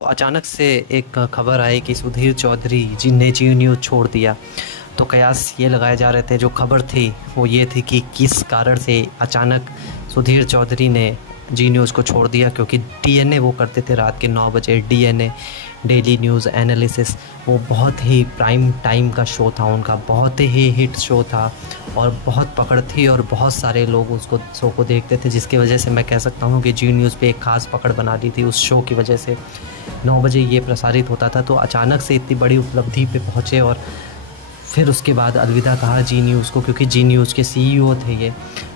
अचानक से एक खबर आई कि सुधीर चौधरी जी ने जी न्यूज़ छोड़ दिया। तो कयास ये लगाए जा रहे थे, जो खबर थी वो ये थी कि किस कारण से अचानक सुधीर चौधरी ने जी न्यूज़ को छोड़ दिया। क्योंकि डीएनए वो करते थे रात के 9 बजे, डीएनए डेली न्यूज़ एनालिसिस, वो बहुत ही प्राइम टाइम का शो था उनका, बहुत ही हिट शो था और बहुत पकड़ थी और बहुत सारे लोग उसको शो को देखते थे, जिसकी वजह से मैं कह सकता हूँ कि जी न्यूज़ पे एक ख़ास पकड़ बना ली थी उस शो की वजह से। 9 बजे ये प्रसारित होता था, तो अचानक से इतनी बड़ी उपलब्धि पे पहुँचे और फिर उसके बाद अलविदा कहा जी न्यूज़ को, क्योंकि जी न्यूज़ के सीईओ थे ये।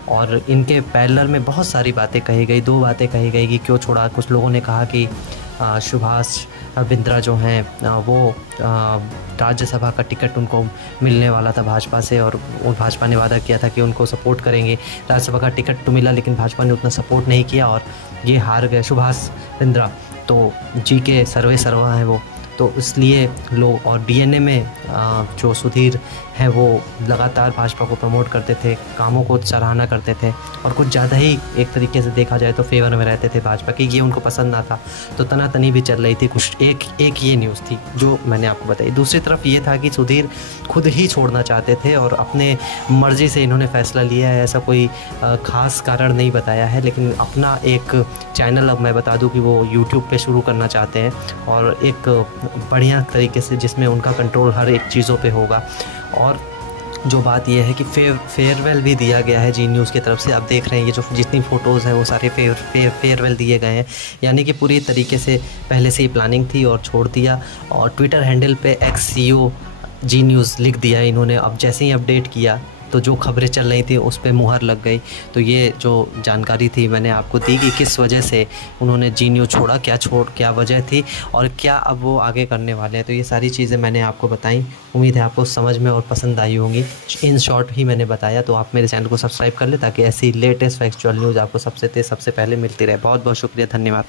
और इनके पैरेलल में बहुत सारी बातें कही गई, 2 बातें कही गई कि क्यों छोड़ा। कुछ लोगों ने कहा कि सुभाष बिंद्रा जो हैं वो राज्यसभा का टिकट उनको मिलने वाला था भाजपा से, और वो भाजपा ने वादा किया था कि उनको सपोर्ट करेंगे। राज्यसभा का टिकट तो मिला, लेकिन भाजपा ने उतना सपोर्ट नहीं किया और ये हार गए सुभाष बिंद्रा। तो जी के सर्वे सर्वा हैं वो, तो इसलिए लोग, और डीएनए में जो सुधीर हैं वो लगातार भाजपा को प्रमोट करते थे, कामों को सराहना करते थे और कुछ ज़्यादा ही एक तरीके से देखा जाए तो फेवर में रहते थे भाजपा की। ये उनको पसंद ना था, तो तनातनी भी चल रही थी कुछ। एक ये न्यूज़ थी जो मैंने आपको बताई। दूसरी तरफ ये था कि सुधीर खुद ही छोड़ना चाहते थे और अपने मर्ज़ी से इन्होंने फ़ैसला लिया है। ऐसा कोई ख़ास कारण नहीं बताया है, लेकिन अपना एक चैनल, अब मैं बता दूं कि वो यूट्यूब पे शुरू करना चाहते हैं और एक बढ़िया तरीके से जिसमें उनका कंट्रोल हर एक चीज़ों पे होगा। और जो बात यह है कि फेयरवेल भी दिया गया है जी न्यूज़ की तरफ से। आप देख रहे हैं ये जो जितनी फ़ोटोज़ हैं वो सारे फेयरवेल दिए गए हैं, यानी कि पूरी तरीके से पहले से ही प्लानिंग थी और छोड़ दिया। और ट्विटर हैंडल पे एक्स सीईओ जी न्यूज़ लिख दिया इन्होंने। अब जैसे ही अपडेट किया तो जो खबरें चल रही थी उस पे मुहर लग गई। तो ये जो जानकारी थी मैंने आपको दी कि किस वजह से उन्होंने जी न्यूज़ छोड़ा, क्या वजह थी और क्या अब वो आगे करने वाले हैं। तो ये सारी चीज़ें मैंने आपको बताई, उम्मीद है आपको समझ में और पसंद आई होंगी। इन शॉर्ट ही मैंने बताया, तो आप मेरे चैनल को सब्सक्राइब कर लें ताकि ऐसी लेटेस्ट फैक्चुअल न्यूज़ आपको सबसे पहले मिलती रहे। बहुत बहुत शुक्रिया, धन्यवाद।